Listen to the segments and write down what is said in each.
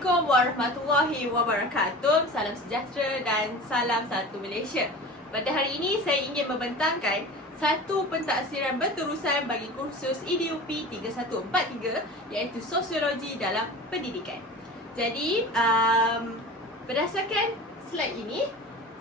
Assalamualaikum warahmatullahi wabarakatuh. Salam sejahtera dan salam satu Malaysia. Pada hari ini saya ingin membentangkan satu pentaksiran berterusan bagi kursus EDUP 3143 iaitu Sosiologi dalam Pendidikan. Jadi berdasarkan slide ini,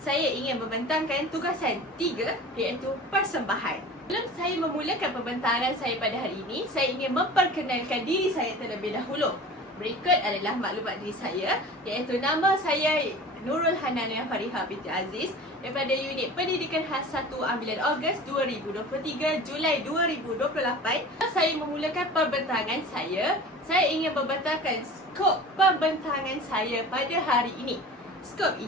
saya ingin membentangkan tugasan 3 iaitu persembahan. Sebelum saya memulakan pembentangan saya pada hari ini, saya ingin memperkenalkan diri saya terlebih dahulu. Berikut adalah maklumat diri saya, iaitu nama saya Nurul Hananah Fariha binti Aziz daripada Unit Pendidikan Khas 1 Ambilan Ogos 2023 Julai 2028. Saya memulakan pembentangan saya ingin membentangkan skop pembentangan saya pada hari ini. Skop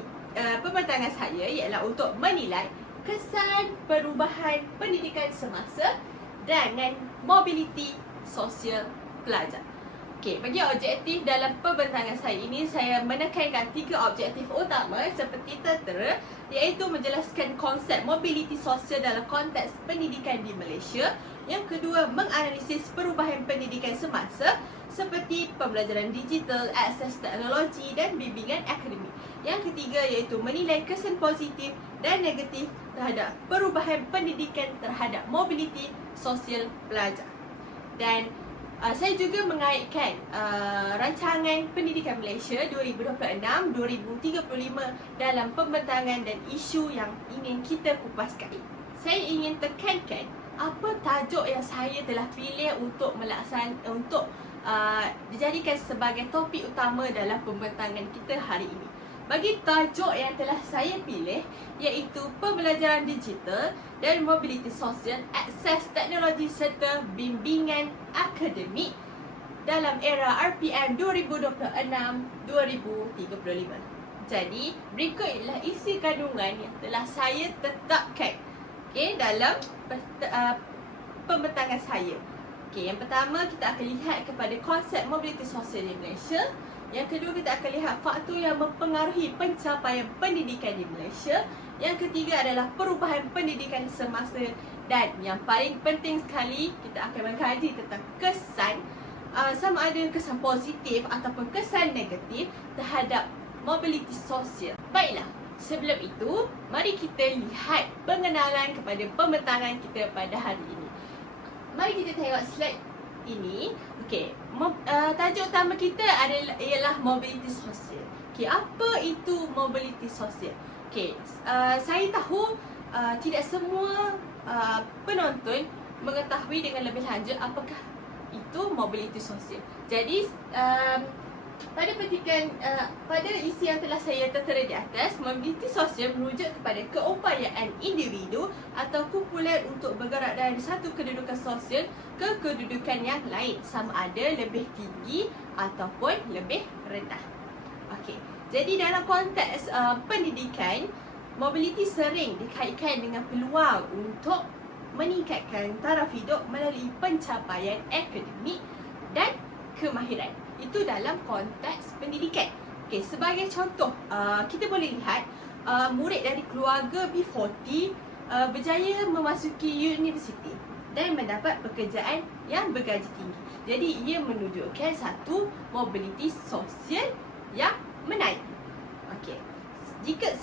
pembentangan saya ialah untuk menilai kesan perubahan pendidikan semasa dengan mobiliti sosial pelajar. Okey, bagi objektif dalam pembentangan saya ini, saya menekankan 3 objektif utama seperti tertera, iaitu menjelaskan konsep mobiliti sosial dalam konteks pendidikan di Malaysia. Yang kedua, menganalisis perubahan pendidikan semasa seperti pembelajaran digital, akses teknologi dan bimbingan akademik. Yang ketiga iaitu menilai kesan positif dan negatif terhadap perubahan pendidikan terhadap mobiliti sosial pelajar. Dan saya juga mengaitkan rancangan pendidikan Malaysia 2026-2035 dalam pembentangan dan isu yang ingin kita kupaskan. Saya ingin tekankan apa tajuk yang saya telah pilih untuk dijadikan sebagai topik utama dalam pembentangan kita hari ini. Bagi tajuk yang telah saya pilih iaitu pembelajaran digital dan mobiliti sosial, akses teknologi serta bimbingan akademik dalam era RPM 2026-2035. Jadi, berikut ialah isi kandungan yang telah saya tetapkan dalam pembentangan saya. Yang pertama, kita akan lihat kepada konsep mobiliti sosial di Malaysia. Yang kedua, kita akan lihat faktor yang mempengaruhi pencapaian pendidikan di Malaysia. Yang ketiga adalah perubahan pendidikan semasa. Dan yang paling penting sekali, kita akan mengkaji tentang kesan, sama ada kesan positif ataupun kesan negatif terhadap mobiliti sosial. Baiklah, sebelum itu, mari kita lihat pengenalan kepada pembentangan kita pada hari ini. Mari kita tengok slide ini. Okey, tajuk utama kita ialah mobiliti sosial. Okey, apa itu mobiliti sosial? Okey, saya tahu tidak semua penonton mengetahui dengan lebih lanjut apakah itu mobiliti sosial. Jadi pada isi yang telah saya tertera di atas, mobiliti sosial merujuk kepada keupayaan individu atau kumpulan untuk bergerak dari satu kedudukan sosial ke kedudukan yang lain, sama ada lebih tinggi ataupun lebih rendah. Okey, jadi dalam konteks pendidikan, mobiliti sering dikaitkan dengan peluang untuk meningkatkan taraf hidup melalui pencapaian akademik dan kemahiran. Itu dalam konteks pendidikan. Okey, sebagai contoh, kita boleh lihat murid dari keluarga B40 berjaya memasuki universiti dan mendapat pekerjaan yang bergaji tinggi. Jadi ia menunjukkan satu mobiliti sosial yang menaik. Okey. Jika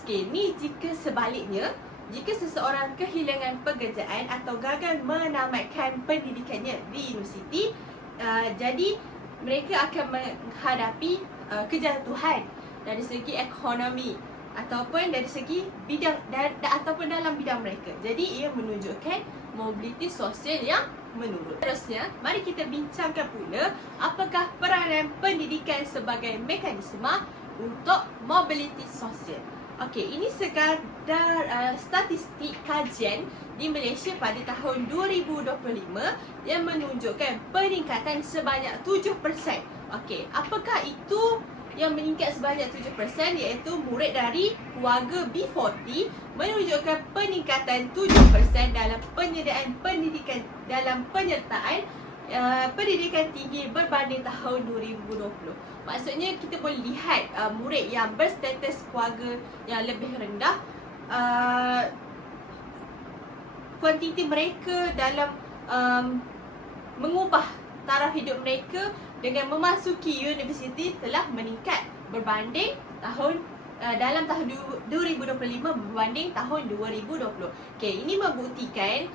sebaliknya, jika seseorang kehilangan pekerjaan atau gagal menamatkan pendidikannya di universiti, jadi mereka akan menghadapi kejatuhan dari segi ekonomi ataupun dari segi bidang ataupun dalam bidang mereka. Jadi ia menunjukkan mobiliti sosial yang menurun. Terusnya, mari kita bincangkan pula apakah peranan pendidikan sebagai mekanisme untuk mobiliti sosial. Okey, ini sekadar statistik kajian di Malaysia pada tahun 2025 yang menunjukkan peningkatan sebanyak 7%. Okey, apakah itu yang meningkat sebanyak 7%? Iaitu murid dari keluarga B40 menunjukkan peningkatan 7% dalam penyediaan pendidikan dalam penyertaan pendidikan tinggi berbanding tahun 2020. Maksudnya kita boleh lihat murid yang berstatus keluarga yang lebih rendah, kuantiti mereka dalam mengubah taraf hidup mereka dengan memasuki universiti telah meningkat berbanding dalam tahun 2025 berbanding tahun 2020. Okey, ini membuktikan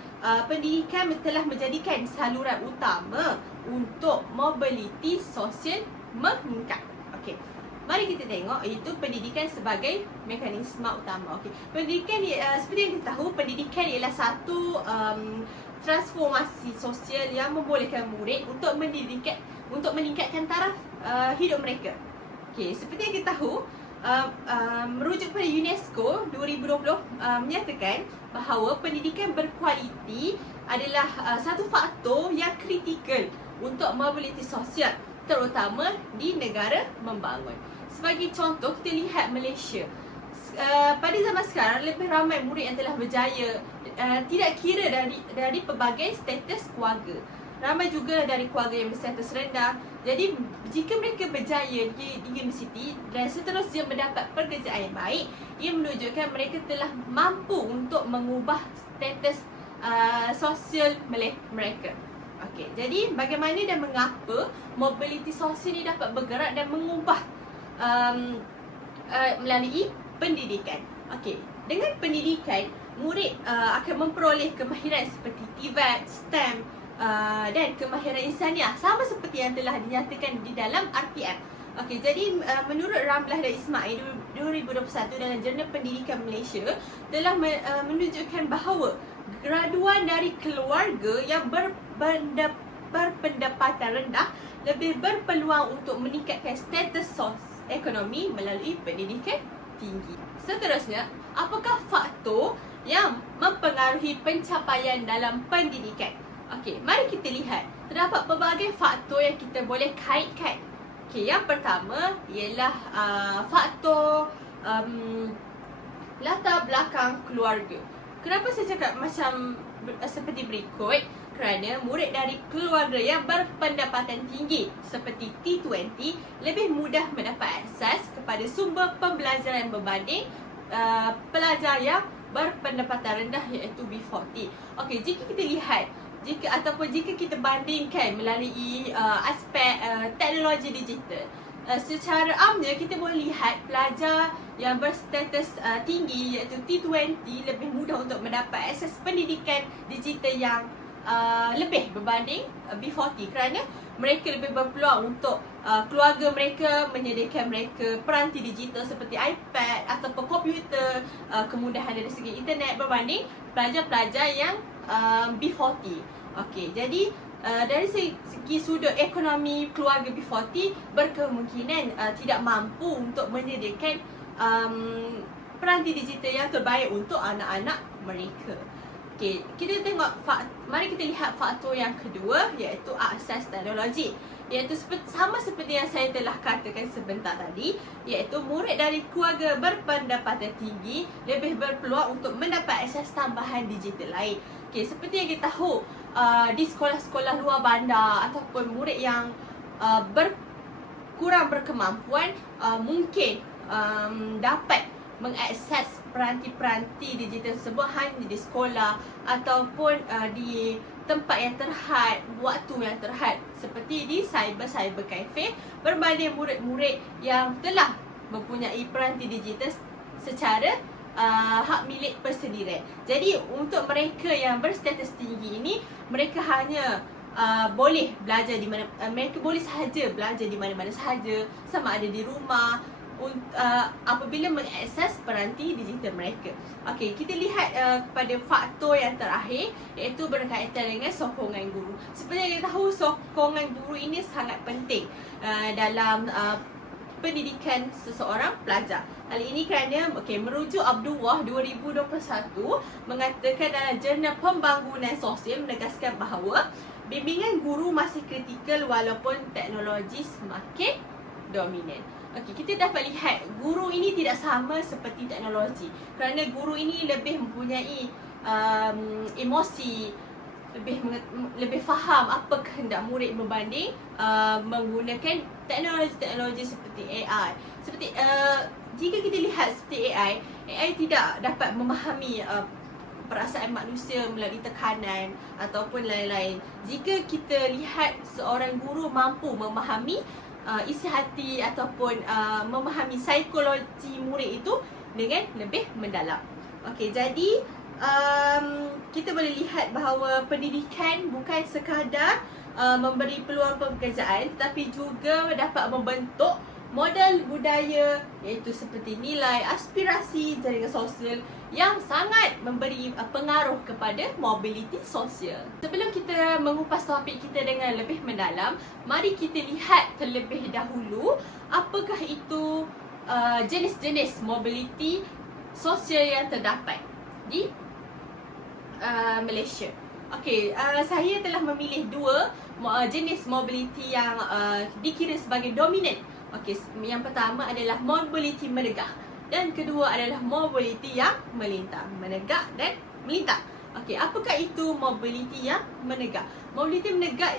pendidikan telah menjadikan saluran utama untuk mobiliti sosial meningkat. Okey. Mari kita tengok iaitu pendidikan sebagai mekanisme utama. Okey. Pendidikan seperti yang kita tahu, pendidikan ialah satu transformasi sosial yang membolehkan murid untuk meningkatkan taraf hidup mereka. Okey, seperti yang kita tahu, merujuk pada UNESCO 2020 menyatakan bahawa pendidikan berkualiti adalah satu faktor yang kritikal untuk mobiliti sosial, terutama di negara membangun. Sebagai contoh, kita lihat Malaysia. Pada zaman sekarang, lebih ramai murid yang telah berjaya, tidak kira dari pelbagai status keluarga. Ramai juga dari keluarga yang berstatus rendah. Jadi, jika mereka berjaya di universiti dan seterusnya mendapat pekerjaan yang baik, ia menunjukkan mereka telah mampu untuk mengubah status sosial mereka. Okey, jadi bagaimana dan mengapa mobiliti sosial ini dapat bergerak dan mengubah melalui pendidikan. Okey, dengan pendidikan, murid akan memperoleh kemahiran seperti TVET, STEM dan kemahiran insaniah, sama seperti yang telah dinyatakan di dalam RPM. Okey, jadi menurut Ramlah dan Ismail 2021 dalam Jurnal Pendidikan Malaysia telah menunjukkan bahawa graduan dari keluarga yang berpendapatan rendah lebih berpeluang untuk meningkatkan status ekonomi melalui pendidikan tinggi. Seterusnya, apakah faktor yang mempengaruhi pencapaian dalam pendidikan? Okey, mari kita lihat. Terdapat pelbagai faktor yang kita boleh kaitkan. Okey, yang pertama ialah faktor latar belakang keluarga. Kenapa saya cakap macam seperti berikut? Kerana murid dari keluarga yang berpendapatan tinggi seperti T20 lebih mudah mendapat akses kepada sumber pembelajaran berbanding pelajar yang berpendapatan rendah iaitu B40. Okey, jika kita lihat jika kita bandingkan melalui aspek teknologi digital, secara amnya kita boleh lihat pelajar yang berstatus tinggi iaitu T20 lebih mudah untuk mendapat akses pendidikan digital yang lebih berbanding B40 kerana mereka lebih berpeluang untuk keluarga mereka menyediakan mereka peranti digital seperti iPad ataupun komputer, kemudahan dari segi internet berbanding pelajar-pelajar yang B40. Okey, jadi dari segi sudut ekonomi, keluarga B40 berkemungkinan tidak mampu untuk menyediakan peranti digital yang terbaik untuk anak-anak mereka. Okey, mari kita lihat faktor yang kedua iaitu akses teknologi. Iaitu sama seperti yang saya telah katakan sebentar tadi, iaitu murid dari keluarga berpendapatan tinggi lebih berpeluang untuk mendapat akses tambahan digital lain. Okey, seperti yang kita tahu, di sekolah-sekolah luar bandar ataupun murid yang kurang berkemampuan mungkin dapat mengakses peranti-peranti digital tersebut hanya di sekolah ataupun di tempat yang terhad, waktu yang terhad seperti di cyber cafe berbanding murid-murid yang telah mempunyai peranti digital secara hak milik persendirian. Jadi untuk mereka yang berstatus tinggi ini, mereka hanya boleh belajar di mana, mereka boleh sahaja belajar di mana-mana sahaja, sama ada di rumah, apabila mengakses peranti digital mereka. Okey, kita lihat kepada faktor yang terakhir iaitu berkaitan dengan sokongan guru. Seperti yang kita tahu, sokongan guru ini sangat penting dalam pendidikan seseorang pelajar. Hal ini kerana merujuk Abdullah 2021 mengatakan dalam Jurnal Pembangunan Sosial menegaskan bahawa bimbingan guru masih kritikal walaupun teknologi semakin dominan. Okey, kita dapat lihat guru ini tidak sama seperti teknologi kerana guru ini lebih mempunyai emosi, lebih faham apa kehendak murid berbanding menggunakan teknologi seperti AI. Jika kita lihat seperti AI tidak dapat memahami perasaan manusia melalui tekanan ataupun lain-lain. Jika kita lihat seorang guru mampu memahami isi hati ataupun memahami psikologi murid itu dengan lebih mendalam. Okey, jadi kita boleh lihat bahawa pendidikan bukan sekadar memberi peluang pekerjaan, tetapi juga dapat membentuk model budaya, iaitu seperti nilai, aspirasi, jaringan sosial yang sangat memberi pengaruh kepada mobiliti sosial. Sebelum kita mengupas topik kita dengan lebih mendalam, mari kita lihat terlebih dahulu apakah itu jenis-jenis mobiliti sosial yang terdapat di Malaysia. Okey, saya telah memilih dua jenis mobiliti yang dikira sebagai dominan. Okey, yang pertama adalah mobiliti menegak dan kedua adalah mobiliti yang melintang. Menegak dan melintang. Okey, apakah itu mobiliti yang menegak? Mobiliti menegak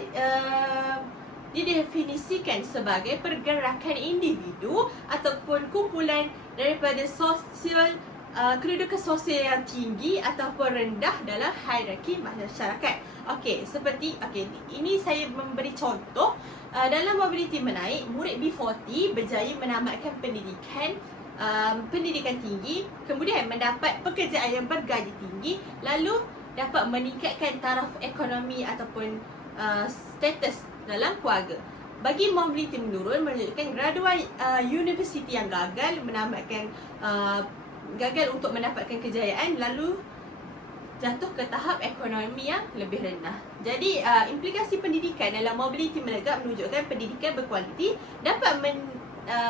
didefinisikan sebagai pergerakan individu ataupun kumpulan daripada sosial kedudukan sosial yang tinggi ataupun rendah dalam hierarki masyarakat. Okey, ini saya memberi contoh. Dalam mobiliti menaik, murid B40 berjaya menamatkan pendidikan tinggi, kemudian mendapat pekerjaan yang bergaji tinggi, lalu dapat meningkatkan taraf ekonomi ataupun status dalam keluarga. Bagi mobiliti menurun, menunjukkan graduan universiti yang gagal untuk mendapatkan kejayaan, lalu jatuh ke tahap ekonomi yang lebih rendah. Jadi implikasi pendidikan dalam mobiliti menegak menunjukkan pendidikan berkualiti dapat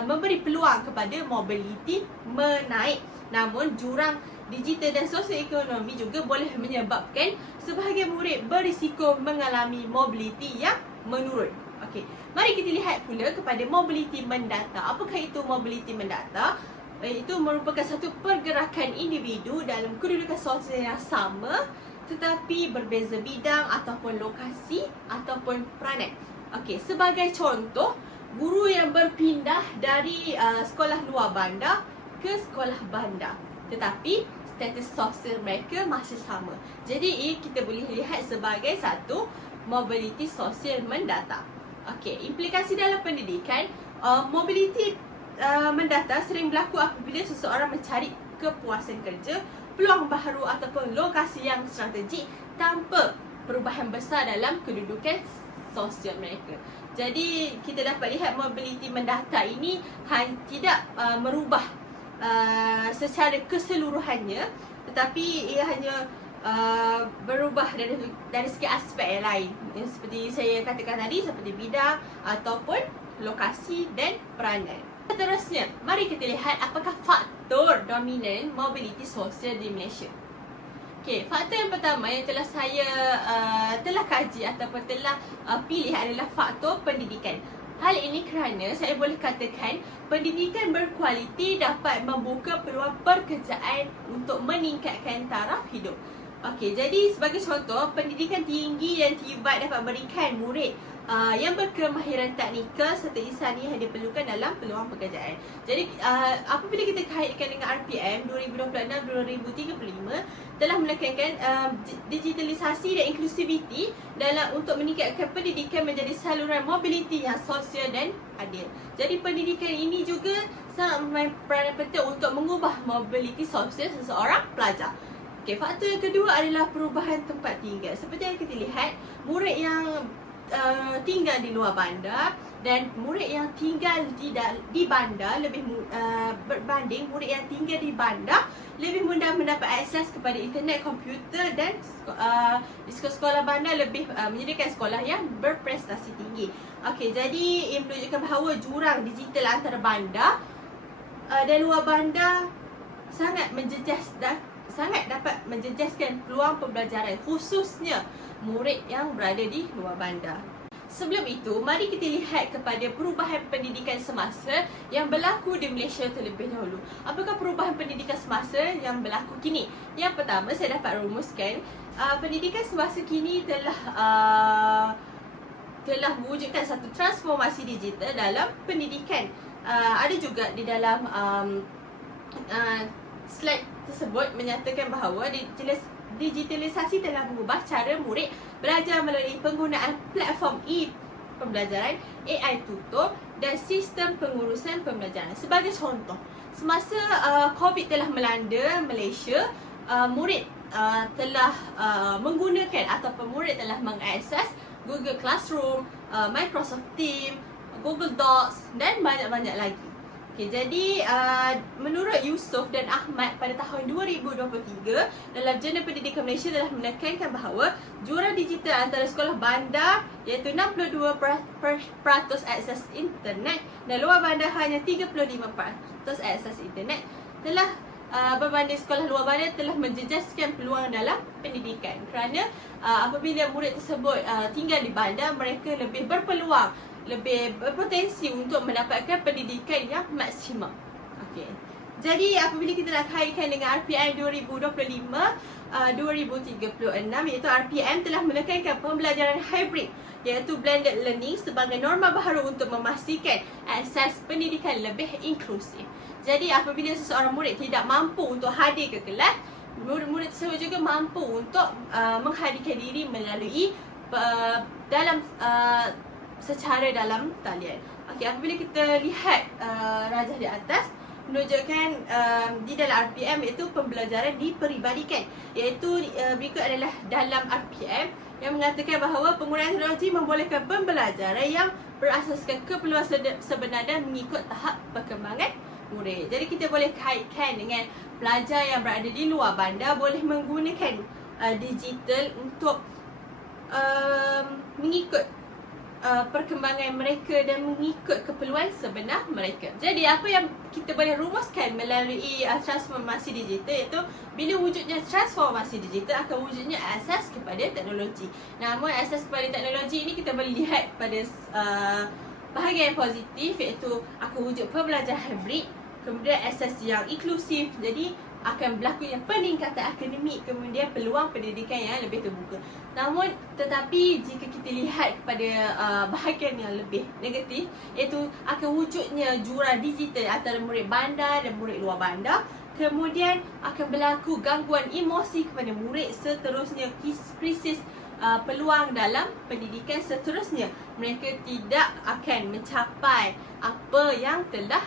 memberi peluang kepada mobiliti menaik. Namun jurang digital dan sosioekonomi juga boleh menyebabkan sebahagian murid berisiko mengalami mobiliti yang menurun. Okey, mari kita lihat pula kepada mobiliti mendata. Apakah itu mobiliti mendata? Itu merupakan satu pergerakan individu dalam kedudukan sosial yang sama tetapi berbeza bidang ataupun lokasi ataupun peranan. Okey, sebagai contoh, guru yang berpindah dari sekolah luar bandar ke sekolah bandar tetapi status sosial mereka masih sama. Jadi kita boleh lihat sebagai satu mobiliti sosial mendata. Okey, implikasi dalam pendidikan, mobiliti mendata sering berlaku apabila seseorang mencari kepuasan kerja, peluang baharu ataupun lokasi yang strategik tanpa perubahan besar dalam kedudukan sosial mereka. Jadi kita dapat lihat mobiliti mendata ini tidak merubah secara keseluruhannya, tetapi ia hanya berubah dari segi aspek yang lain, seperti saya katakan tadi, seperti bidang ataupun lokasi dan peranan. Seterusnya, mari kita lihat apakah faktor dominan mobiliti sosial di Malaysia. Okey, faktor yang pertama yang saya telah kaji ataupun telah pilih adalah faktor pendidikan. Hal ini kerana saya boleh katakan pendidikan berkualiti dapat membuka peluang pekerjaan untuk meningkatkan taraf hidup. Okey, jadi sebagai contoh, pendidikan tinggi dan tibat dapat memberikan murid yang berkemahiran teknikal serta insani yang diperlukan dalam peluang pekerjaan. Jadi apabila kita kaitkan dengan RPM 2026-2035 telah menekankan digitalisasi dan inklusiviti untuk meningkatkan pendidikan menjadi saluran mobiliti yang sosial dan adil. Jadi pendidikan ini juga sangat memain peranan penting untuk mengubah mobiliti sosial seseorang pelajar. Okey, faktor yang kedua adalah perubahan tempat tinggal. Seperti yang kita lihat, murid yang tinggal di luar bandar dan murid yang tinggal di bandar berbanding murid yang tinggal di bandar lebih mudah mendapat akses kepada internet, komputer dan di sekolah bandar lebih menyediakan sekolah yang berprestasi tinggi. Okey, jadi ia menunjukkan bahawa jurang digital antara bandar dan luar bandar sangat dapat menjejaskan peluang pembelajaran, khususnya murid yang berada di luar bandar. Sebelum itu, mari kita lihat kepada perubahan pendidikan semasa yang berlaku di Malaysia terlebih dahulu. Apakah perubahan pendidikan semasa yang berlaku kini? Yang pertama, saya dapat rumuskan pendidikan semasa kini telah mewujudkan satu transformasi digital dalam pendidikan. Ada juga di dalam slide tersebut menyatakan bahawa digitalisasi telah mengubah cara murid belajar melalui penggunaan platform pembelajaran, AI tutor dan sistem pengurusan pembelajaran. Sebagai contoh, semasa COVID telah melanda Malaysia, murid telah menggunakan ataupun murid telah mengakses Google Classroom, Microsoft Teams, Google Docs dan banyak-banyak lagi. Okay, jadi menurut Yusof dan Ahmad pada tahun 2023 dalam Jurnal Pendidikan Malaysia telah menekankan bahawa jurang digital antara sekolah bandar iaitu 62% akses internet dan luar bandar hanya 35% akses internet telah berbanding sekolah luar bandar telah menjejaskan peluang dalam pendidikan kerana apabila murid tersebut tinggal di bandar, mereka lebih berpeluang, lebih berpotensi untuk mendapatkan pendidikan yang maksimum. Okey. Jadi apabila kita nak kaitkan dengan RPM 2025-2036 iaitu RPM telah menekankan pembelajaran hybrid iaitu blended learning sebagai norma baru untuk memastikan akses pendidikan lebih inklusif. Jadi apabila seseorang murid tidak mampu untuk hadir ke kelas, murid-murid tersebut juga mampu untuk menghadirkan diri melalui secara dalam talian. Okey, apabila kita lihat rajah di atas menunjukkan di dalam RPM iaitu pembelajaran diperibadikan, iaitu berikut adalah dalam RPM yang mengatakan bahawa penggunaan teknologi membolehkan pembelajaran yang berasaskan keperluan sebenar dan mengikut tahap perkembangan murid. Jadi kita boleh kaitkan dengan pelajar yang berada di luar bandar boleh menggunakan digital untuk mengikut perkembangan mereka dan mengikut keperluan sebenar mereka. Jadi apa yang kita boleh rumuskan melalui transformasi digital iaitu bila wujudnya transformasi digital akan wujudnya asas kepada teknologi. Namun asas kepada teknologi ini kita boleh lihat pada bahagian positif iaitu akan wujud pembelajaran hybrid, kemudian asas yang inklusif. Jadi akan berlakunya peningkatan akademik, kemudian peluang pendidikan yang lebih terbuka. Namun tetapi jika kita lihat kepada bahagian yang lebih negatif iaitu akan wujudnya jurang digital antara murid bandar dan murid luar bandar, kemudian akan berlaku gangguan emosi kepada murid, seterusnya krisis peluang dalam pendidikan, seterusnya mereka tidak akan mencapai apa yang telah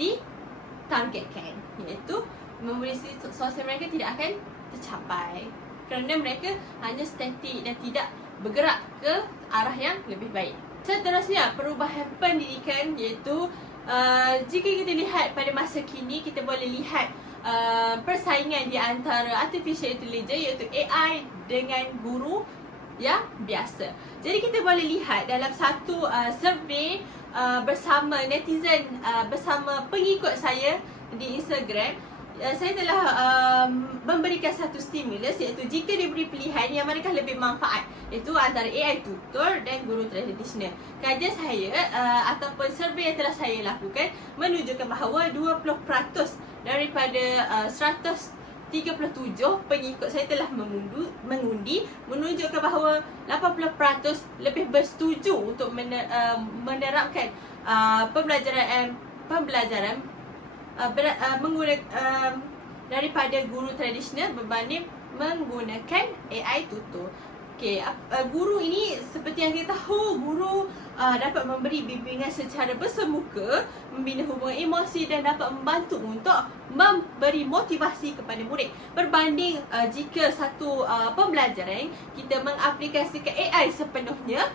ditargetkan, iaitu memotivasi sosial mereka tidak akan tercapai kerana mereka hanya statik dan tidak bergerak ke arah yang lebih baik. Seterusnya, perubahan pendidikan iaitu jika kita lihat pada masa kini, kita boleh lihat persaingan di antara artificial intelligence iaitu AI dengan guru yang biasa. Jadi kita boleh lihat dalam satu survey bersama netizen, bersama pengikut saya di Instagram, saya telah memberikan satu stimulus iaitu jika diberi pilihan yang manakah lebih manfaat, iaitu antara AI tutor dan guru tradisional. Kajian saya ataupun survey yang telah saya lakukan menunjukkan bahawa 20% daripada 137 pengikut saya telah mengundi menunjukkan bahawa 80% lebih bersetuju untuk menerapkan pembelajaran daripada guru tradisional berbanding menggunakan AI tutor. Okey, guru ini seperti yang kita tahu, guru dapat memberi bimbingan secara bersemuka, membina hubungan emosi dan dapat membantu untuk memberi motivasi kepada murid. Berbanding jika satu pembelajaran kita mengaplikasikan AI sepenuhnya,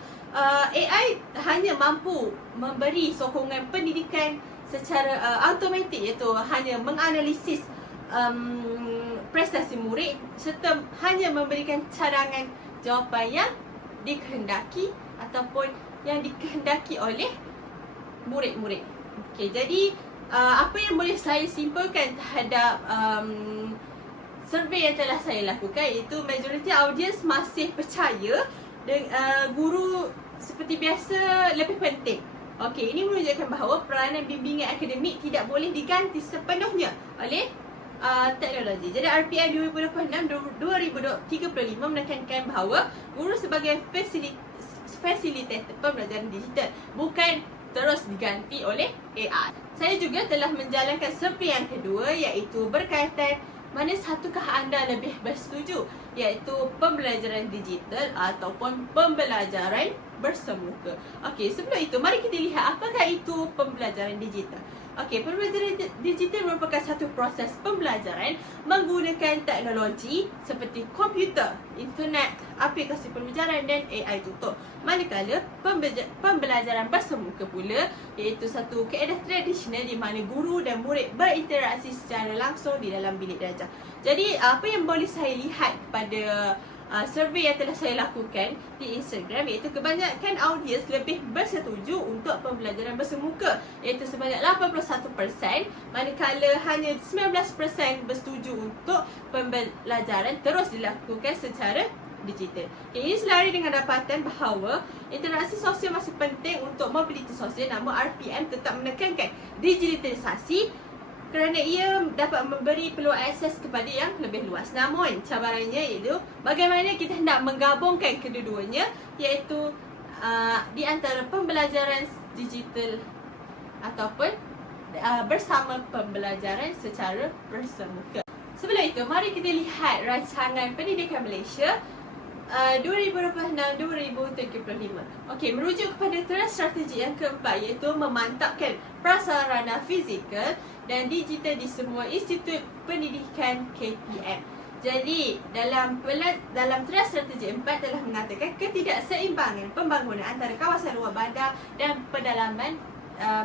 AI hanya mampu memberi sokongan pendidikan secara automatik, iaitu hanya menganalisis prestasi murid serta hanya memberikan cadangan jawapan yang dikehendaki ataupun yang dikehendaki oleh murid-murid. Okey, jadi apa yang boleh saya simpulkan terhadap survey yang telah saya lakukan iaitu majoriti audiens masih percaya guru seperti biasa lebih penting. Okey, ini menunjukkan bahawa peranan bimbingan akademik tidak boleh diganti sepenuhnya oleh teknologi. Jadi RPM 2026-2035 menekankan bahawa guru sebagai fasilitator pembelajaran digital bukan terus diganti oleh AI. Saya juga telah menjalankan survey yang kedua iaitu berkaitan mana satukah anda lebih bersetuju, iaitu pembelajaran digital ataupun pembelajaran bersemuka. Okey, sebelum itu mari kita lihat apakah itu pembelajaran digital. Okey, pembelajaran digital merupakan satu proses pembelajaran menggunakan teknologi seperti komputer, internet, aplikasi pembelajaran dan AI tutor. Manakala pembelajaran bersemuka pula iaitu satu kaedah tradisional di mana guru dan murid berinteraksi secara langsung di dalam bilik belajar. Jadi apa yang boleh saya lihat kepada survey yang telah saya lakukan di Instagram, iaitu kebanyakan audiens lebih bersetuju untuk pembelajaran bersemuka, iaitu sebanyak 81%, manakala hanya 19% bersetuju untuk pembelajaran terus dilakukan secara digital. Okay, ini selari dengan dapatan bahawa interaksi sosial masih penting untuk mobiliti sosial, namun RPM tetap menekankan digitalisasi kerana ia dapat memberi peluang akses kepada yang lebih luas. Namun cabarannya iaitu bagaimana kita hendak menggabungkan kedua-duanya, iaitu di antara pembelajaran digital ataupun bersama pembelajaran secara bersemuka. Sebelum itu, mari kita lihat rancangan pendidikan Malaysia 2026-2035. Okey, merujuk kepada teras strategi yang keempat, iaitu memantapkan prasarana fizikal dan digital di semua institut pendidikan KPM. Jadi, dalam teras strategi 4 telah mengatakan ketidakseimbangan pembangunan antara kawasan luar bandar dan pedalaman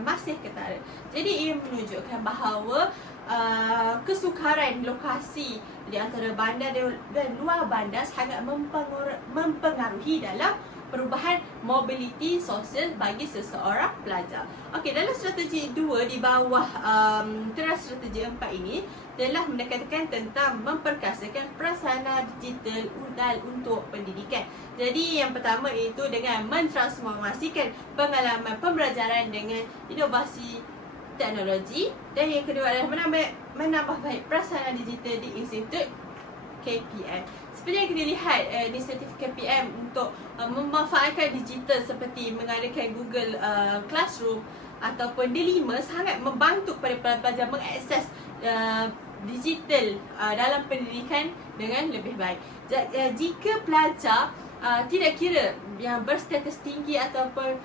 masih ketara. Jadi, ia menunjukkan bahawa kesukaran lokasi di antara bandar dan luar bandar sangat mempengaruhi dalam perubahan mobiliti sosial bagi seseorang pelajar. Okey, dalam strategi 2 di bawah teras strategi 4 ini telah menekankan tentang memperkasakan prasarana digital untuk pendidikan. Jadi yang pertama iaitu dengan mentransformasikan pengalaman pembelajaran dengan inovasi teknologi, dan yang kedua adalah menambah baik prasarana digital di institut KPM. Seperti yang kita lihat inisiatif KPM untuk memanfaatkan digital seperti mengadakan Google Classroom ataupun D5 sangat membantu kepada pelajar mengakses digital dalam pendidikan dengan lebih baik. Jika pelajar tidak kira yang berstatus tinggi ataupun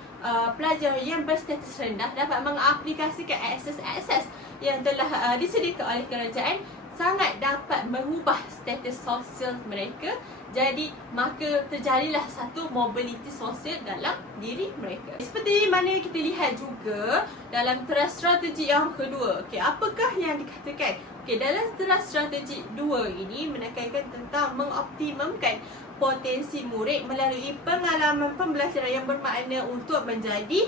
pelajar yang berstatus rendah dapat mengaplikasikan akses yang telah disediakan oleh kerajaan, sangat dapat mengubah status sosial mereka. Jadi maka terjadilah satu mobiliti sosial dalam diri mereka. Seperti mana kita lihat juga dalam teras strategi yang kedua. Okey, apakah yang dikatakan? Okey, dalam teras strategi 2 ini menekankan tentang mengoptimumkan potensi murid melalui pengalaman pembelajaran yang bermakna untuk menjadi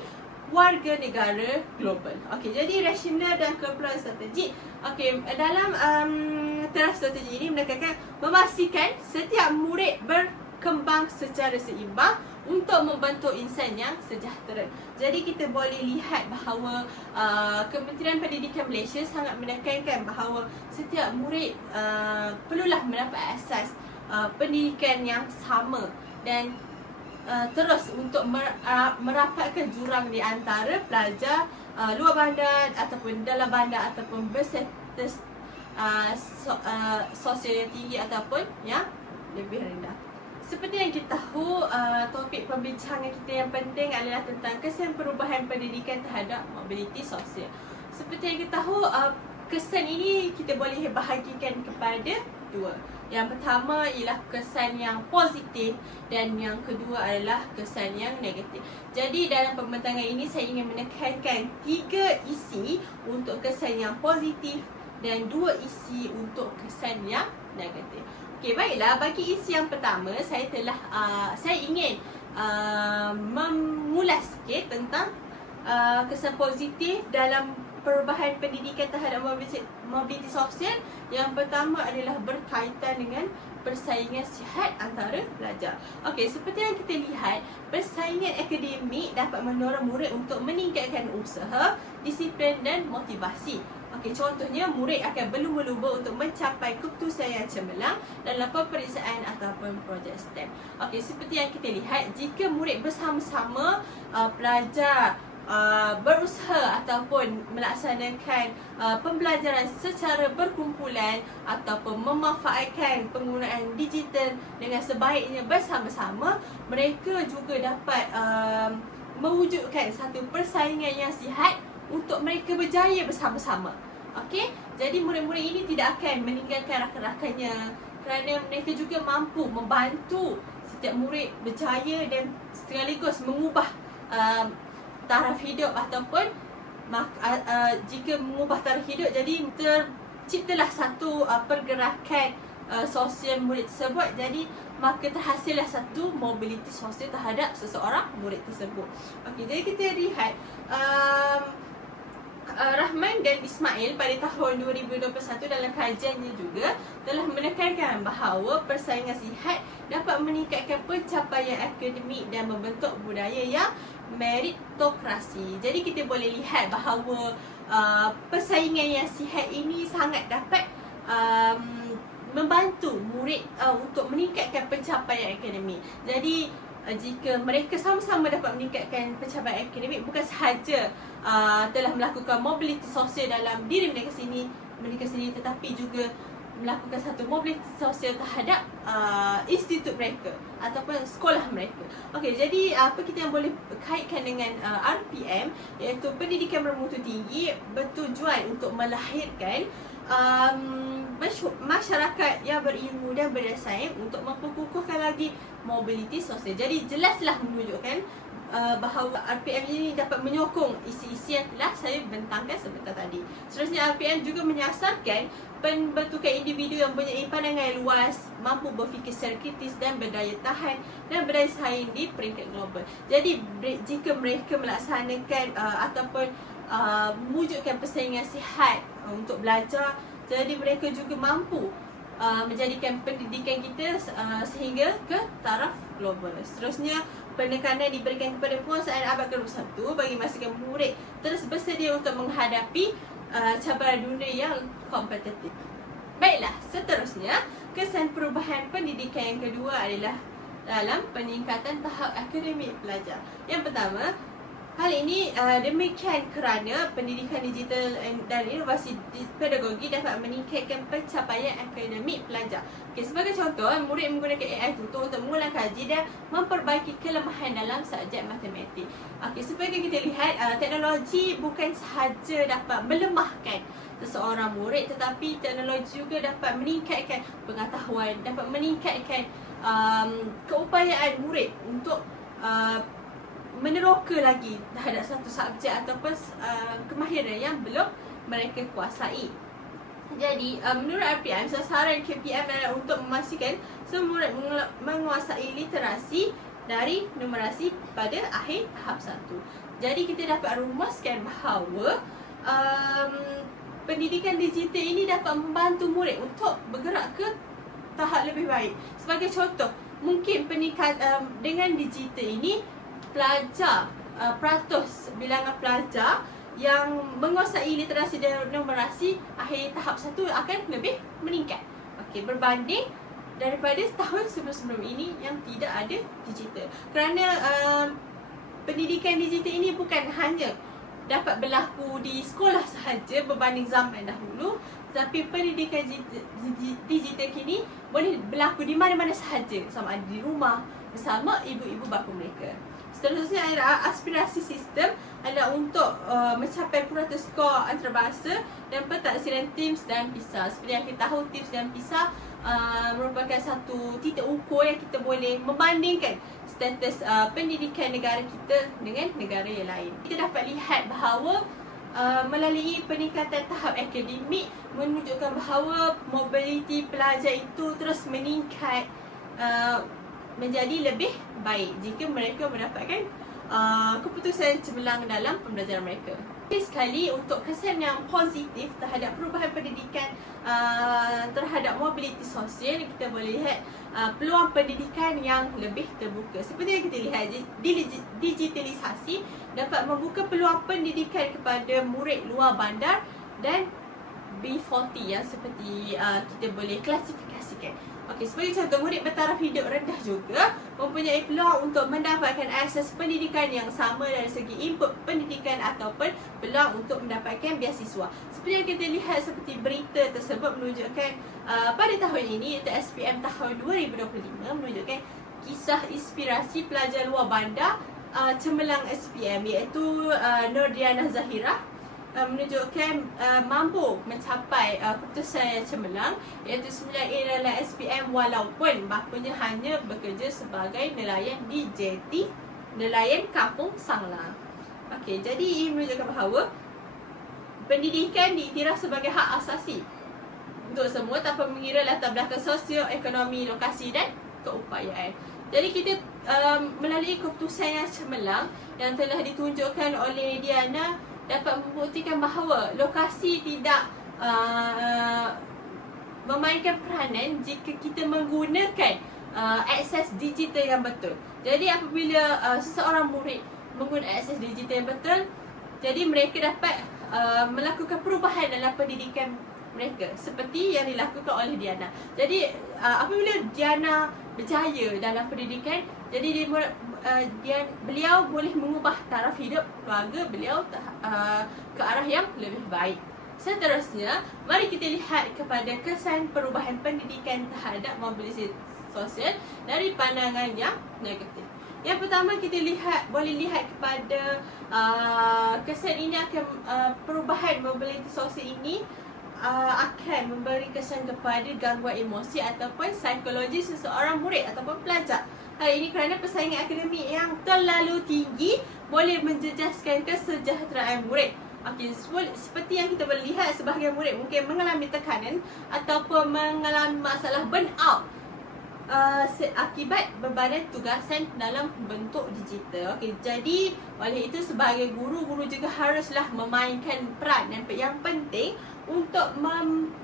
warga negara global. Okey, jadi rasional dan kumpulan strategi. Okey, dalam teras strategi ini menekankan memastikan setiap murid berkembang secara seimbang untuk membentuk insan yang sejahtera. Jadi kita boleh lihat bahawa Kementerian Pendidikan Malaysia sangat menekankan bahawa setiap murid perlulah mendapat akses pendidikan yang sama dan terus untuk merapatkan jurang di antara pelajar luar bandar ataupun dalam bandar ataupun berstatus sosial yang tinggi ataupun yang lebih rendah. Seperti yang kita tahu, topik pembincangan kita yang penting adalah tentang kesan perubahan pendidikan terhadap mobiliti sosial. Seperti yang kita tahu, kesan ini kita boleh bahagikan kepada dua. Yang pertama ialah kesan yang positif dan yang kedua adalah kesan yang negatif. Jadi dalam pembentangan ini saya ingin menekankan 3 isi untuk kesan yang positif dan 2 isi untuk kesan yang negatif. Okey, baiklah, bagi isi yang pertama saya ingin mengulas sikit tentang kesan positif dalam perubahan pendidikan terhadap mobiliti sosial. Yang pertama adalah berkaitan dengan persaingan sihat antara pelajar. Okey, seperti yang kita lihat, persaingan akademik dapat mendorong murid untuk meningkatkan usaha, disiplin dan motivasi. Okey, contohnya murid akan berlumba-lumba untuk mencapai keputusan yang cemerlang dalam peperiksaan ataupun projek STEM. Okey, seperti yang kita lihat, jika murid bersama-sama pelajar berusaha ataupun melaksanakan pembelajaran secara berkumpulan ataupun memanfaatkan penggunaan digital dengan sebaiknya bersama-sama, mereka juga dapat mewujudkan satu persaingan yang sihat untuk mereka berjaya bersama-sama. Okey, jadi murid-murid ini tidak akan meninggalkan rakan-rakannya kerana mereka juga mampu membantu setiap murid berjaya dan sekaligus mengubah taraf hidup ataupun jika mengubah taraf hidup, jadi terciptalah satu pergerakan sosial murid tersebut. Jadi maka terhasillah satu mobiliti sosial terhadap seseorang murid tersebut. Okey, jadi kita lihat Rahman dan Ismail pada tahun 2021 dalam kajiannya juga telah menekankan bahawa persaingan sihat dapat meningkatkan pencapaian akademik dan membentuk budaya yang meritokrasi. Jadi kita boleh lihat bahawa persaingan yang sihat ini sangat dapat membantu murid untuk meningkatkan pencapaian akademik. Jadi jika mereka sama-sama dapat meningkatkan pencapaian akademik, bukan sahaja telah melakukan mobiliti sosial dalam diri mereka sendiri, tetapi juga melakukan satu mobiliti sosial terhadap institut mereka ataupun sekolah mereka. Okey, jadi apa kita yang boleh kaitkan dengan RPM, iaitu pendidikan bermutu tinggi, bertujuan untuk melahirkan masyarakat yang berilmu dan berdaya saing untuk memperkukuhkan lagi mobiliti sosial. Jadi jelaslah menunjukkan bahawa RPM ini dapat menyokong isi-isi yang telah saya bentangkan sebentar tadi. Seterusnya, RPM juga menyasarkan pembentukan individu yang mempunyai pandangan luas, mampu berfikir secara kritis dan berdaya tahan dan berdaya saing di peringkat global. Jadi jika mereka melaksanakan ataupun mewujudkan persaingan sihat untuk belajar, jadi mereka juga mampu menjadikan pendidikan kita sehingga ke taraf global. Seterusnya, penekanan diberikan kepada penguasaan abad ke-21 bagi memastikan murid terus bersedia untuk menghadapi cabaran dunia yang kompetitif. Baiklah, seterusnya, kesan perubahan pendidikan yang kedua adalah dalam peningkatan tahap akademik pelajar. Yang pertama, hal ini demikian kerana pendidikan digital dan inovasi pedagogi dapat meningkatkan pencapaian akademik pelajar. Okay, sebagai contoh, murid menggunakan AI Tutor untuk mengulang kaji dan memperbaiki kelemahan dalam subjek matematik. Okay, sebagai kita lihat, teknologi bukan sahaja dapat melemahkan seseorang murid, tetapi teknologi juga dapat meningkatkan pengetahuan, dapat meningkatkan keupayaan murid untuk meneroka lagi terhadap satu subjek ataupun kemahiran yang belum mereka kuasai. Jadi menurut RPM, sasaran KPM adalah untuk memastikan semua murid menguasai literasi dari numerasi pada akhir tahap 1. Jadi kita dapat rumuskan bahawa pendidikan digital ini dapat membantu murid untuk bergerak ke tahap lebih baik. Sebagai contoh, mungkin dengan digital ini pelajar, bilangan pelajar yang menguasai literasi dan numerasi akhir tahap 1 akan lebih meningkat. Okey, berbanding daripada tahun sebelum-sebelum ini yang tidak ada digital. Kerana pendidikan digital ini bukan hanya dapat berlaku di sekolah sahaja berbanding zaman dahulu, tetapi pendidikan digital kini boleh berlaku di mana-mana sahaja, sama ada di rumah bersama ibu-ibu bapa mereka. Seterusnya adalah aspirasi sistem adalah untuk mencapai purata skor antarabangsa dan pentaksiran TIMSS dan PISA. Seperti yang kita tahu, TIMSS dan PISA merupakan satu titik ukur yang kita boleh membandingkan status pendidikan negara kita dengan negara yang lain. Kita dapat lihat bahawa melalui peningkatan tahap akademik menunjukkan bahawa mobiliti pelajar itu terus meningkat menjadi lebih baik jika mereka mendapatkan keputusan cemerlang dalam pembelajaran mereka. Sekali untuk kesan yang positif terhadap perubahan pendidikan terhadap mobiliti sosial, kita boleh lihat peluang pendidikan yang lebih terbuka. Seperti yang kita lihat, digitalisasi dapat membuka peluang pendidikan kepada murid luar bandar dan B40 yang seperti kita boleh klasifikasikan. Okey, sebagai contoh, murid bertaraf hidup rendah juga mempunyai peluang untuk mendapatkan akses pendidikan yang sama dari segi input pendidikan ataupun peluang untuk mendapatkan beasiswa. Seperti yang kita lihat seperti berita tersebut menunjukkan pada tahun ini, iaitu SPM tahun 2025, menunjukkan kisah inspirasi pelajar luar bandar cemerlang SPM, iaitu Nurdiana Zahira, menunjukkan mampu mencapai keputusan yang cemerlang, iaitu 9A dalam SPM walaupun bapanya hanya bekerja sebagai nelayan di JT Nelayan Kampung Sangla. Okey, jadi ini menunjukkan bahawa pendidikan diiktiraf sebagai hak asasi untuk semua tanpa mengira latar belakang sosio-ekonomi, lokasi dan keupayaan. Jadi kita melalui keputusan yang cemerlang yang telah ditunjukkan oleh Diana dapat membuktikan bahawa lokasi tidak memainkan peranan jika kita menggunakan akses digital yang betul. Jadi apabila seseorang murid menggunakan akses digital yang betul, jadi mereka dapat melakukan perubahan dalam pendidikan mereka seperti yang dilakukan oleh Diana. Jadi apabila Diana berjaya dalam pendidikan, jadi beliau boleh mengubah taraf hidup keluarga beliau ke arah yang lebih baik. Seterusnya, mari kita lihat kepada kesan perubahan pendidikan terhadap mobilisasi sosial dari pandangan yang negatif. Yang pertama, kita boleh lihat kepada kesan ini akan perubahan mobiliti sosial ini akan memberi kesan kepada gangguan emosi ataupun psikologi seseorang murid ataupun pelajar. Hal ini kerana persaingan akademik yang terlalu tinggi boleh menjejaskan kesejahteraan murid. Okey, seperti yang kita boleh lihat, sebahagian murid mungkin mengalami tekanan ataupun mengalami masalah burnout akibat bebanan tugasan dalam bentuk digital. Okey, jadi oleh itu sebagai guru juga haruslah memainkan peran yang penting untuk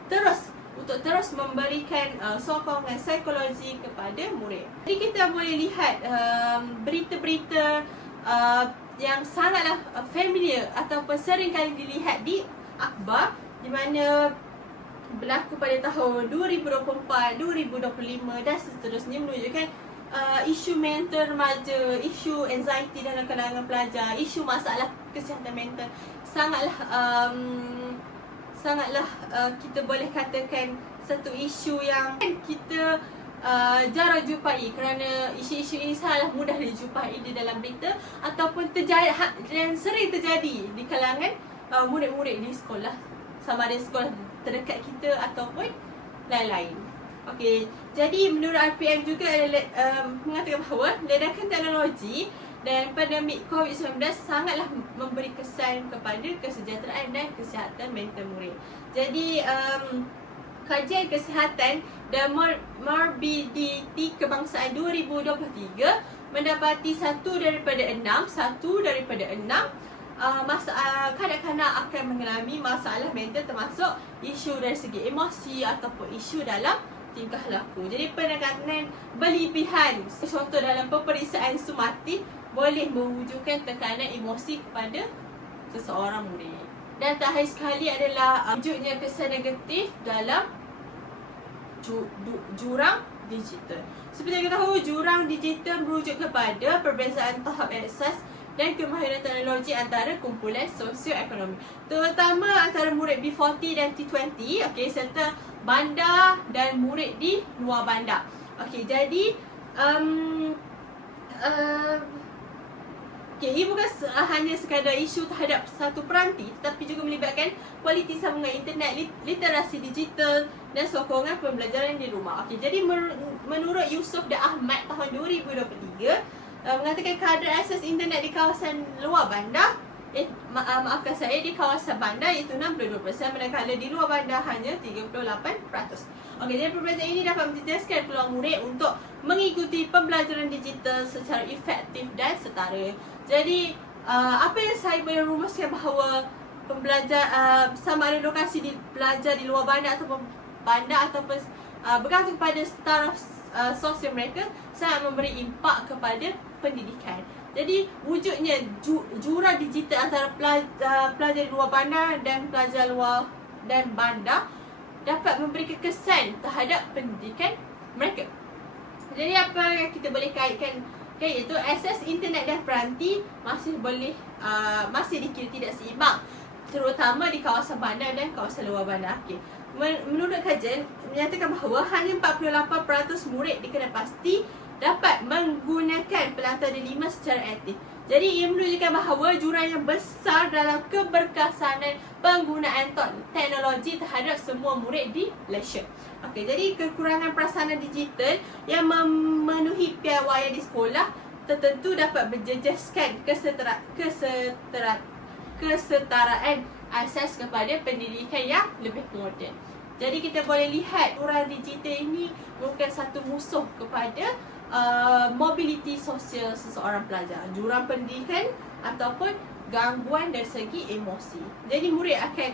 terus memberikan sokongan psikologi kepada murid. Jadi kita boleh lihat berita-berita yang sangatlah familiar ataupun sering kali dilihat di akhbar, di mana berlaku pada tahun 2024, 2025 dan seterusnya, menunjukkan isu mental remaja, isu anxiety dalam kalangan pelajar, isu masalah kesihatan mental sangatlah kita boleh katakan satu isu yang kita jarang jumpai, kerana isu-isu ini sangatlah mudah dijumpai di dalam berita ataupun dan sering terjadi di kalangan murid-murid di sekolah, sama ada sekolah terdekat kita ataupun lain-lain. Okey, jadi menurut RPM juga mengatakan bahawa ledakan teknologi dan pandemik COVID-19 sangatlah memberi kesan kepada kesejahteraan dan kesihatan mental murid. Jadi kajian kesihatan dan morbiditi kebangsaan 2023 mendapati satu daripada enam kanak-kanak akan mengalami masalah mental, termasuk isu dari segi emosi ataupun isu dalam tingkah laku. Jadi penekanan berlebihan, contoh dalam peperiksaan sumatif, boleh mewujudkan tekanan emosi kepada seseorang murid. Dan terakhir sekali adalah wujudnya kesan negatif dalam jurang digital. Seperti yang kita tahu, jurang digital merujuk kepada perbezaan tahap akses dan kemahiran teknologi antara kumpulan sosioekonomi, terutama antara murid B40 dan T20, okey, serta bandar dan murid di luar bandar. Okey, jadi ini bukan hanya sekadar isu terhadap satu peranti, tetapi juga melibatkan kualiti sambungan internet, literasi digital dan sokongan pembelajaran di rumah. Okey, jadi menurut Yusof dan Ahmad tahun 2023 mengatakan kadar akses internet di kawasan luar bandar maafkan saya, di kawasan bandar iaitu 62%, manakala di luar bandar hanya 38%. Okey, jadi perbezaan ini dapat menjejaskan peluang murid untuk mengikuti pembelajaran digital secara efektif dan setara. Jadi apa yang saya boleh rumuskan bahawa pembelajar sama ada lokasi belajar di luar bandar ataupun bandar ataupun bergantung pada taraf sosial mereka, sangat memberi impak kepada pendidikan. Jadi wujudnya jurang digital antara pelajar di luar bandar dan pelajar luar dan bandar dapat memberi kesan terhadap pendidikan mereka. Jadi apa yang kita boleh kaitkan iaitu akses internet dan peranti masih dikira tidak seimbang, terutama di kawasan bandar dan kawasan luar bandar. Okey. Menurut kajian menyatakan bahawa hanya 48% murid di Kedah Pasti dapat menggunakan pelantar D5 secara aktif. Jadi ia menunjukkan bahawa jurang yang besar dalam keberkesanan penggunaan teknologi terhadap semua murid di Malaysia. Okey, jadi kekurangan prasarana digital yang memenuhi piawaian di sekolah tertentu dapat menjejaskan kesetaraan asas kepada pendidikan yang lebih moden. Jadi kita boleh lihat jurang digital ini bukan satu musuh kepada mobiliti sosial seseorang pelajar, jurang pendidikan ataupun gangguan dari segi emosi. Jadi murid akan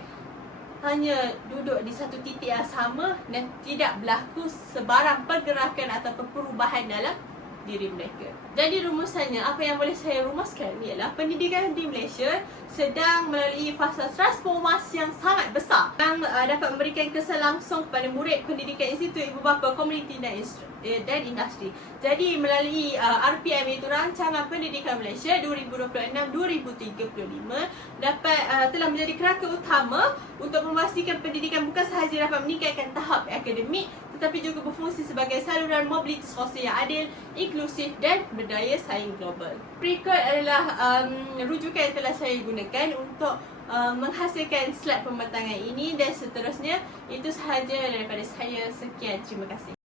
hanya duduk di satu titik yang sama dan tidak berlaku sebarang pergerakan ataupun perubahan dalam diri mereka. Jadi rumusannya, apa yang boleh saya rumuskan ialah pendidikan di Malaysia sedang melalui fasa transformasi yang sangat besar yang dapat memberikan kesan langsung kepada murid, pendidikan institut, ibu bapa, komuniti dan industri. Jadi melalui RPM iaitu Rancangan Pendidikan Malaysia 2026-2035 telah menjadi kerangka utama untuk memastikan pendidikan bukan sahaja dapat meningkatkan tahap akademik tetapi juga berfungsi sebagai saluran mobiliti sosial yang adil, inklusif dan berdaya saing global. Berikut adalah rujukan yang telah saya gunakan untuk menghasilkan slide pembentangan ini dan seterusnya. Itu sahaja daripada saya. Sekian, terima kasih.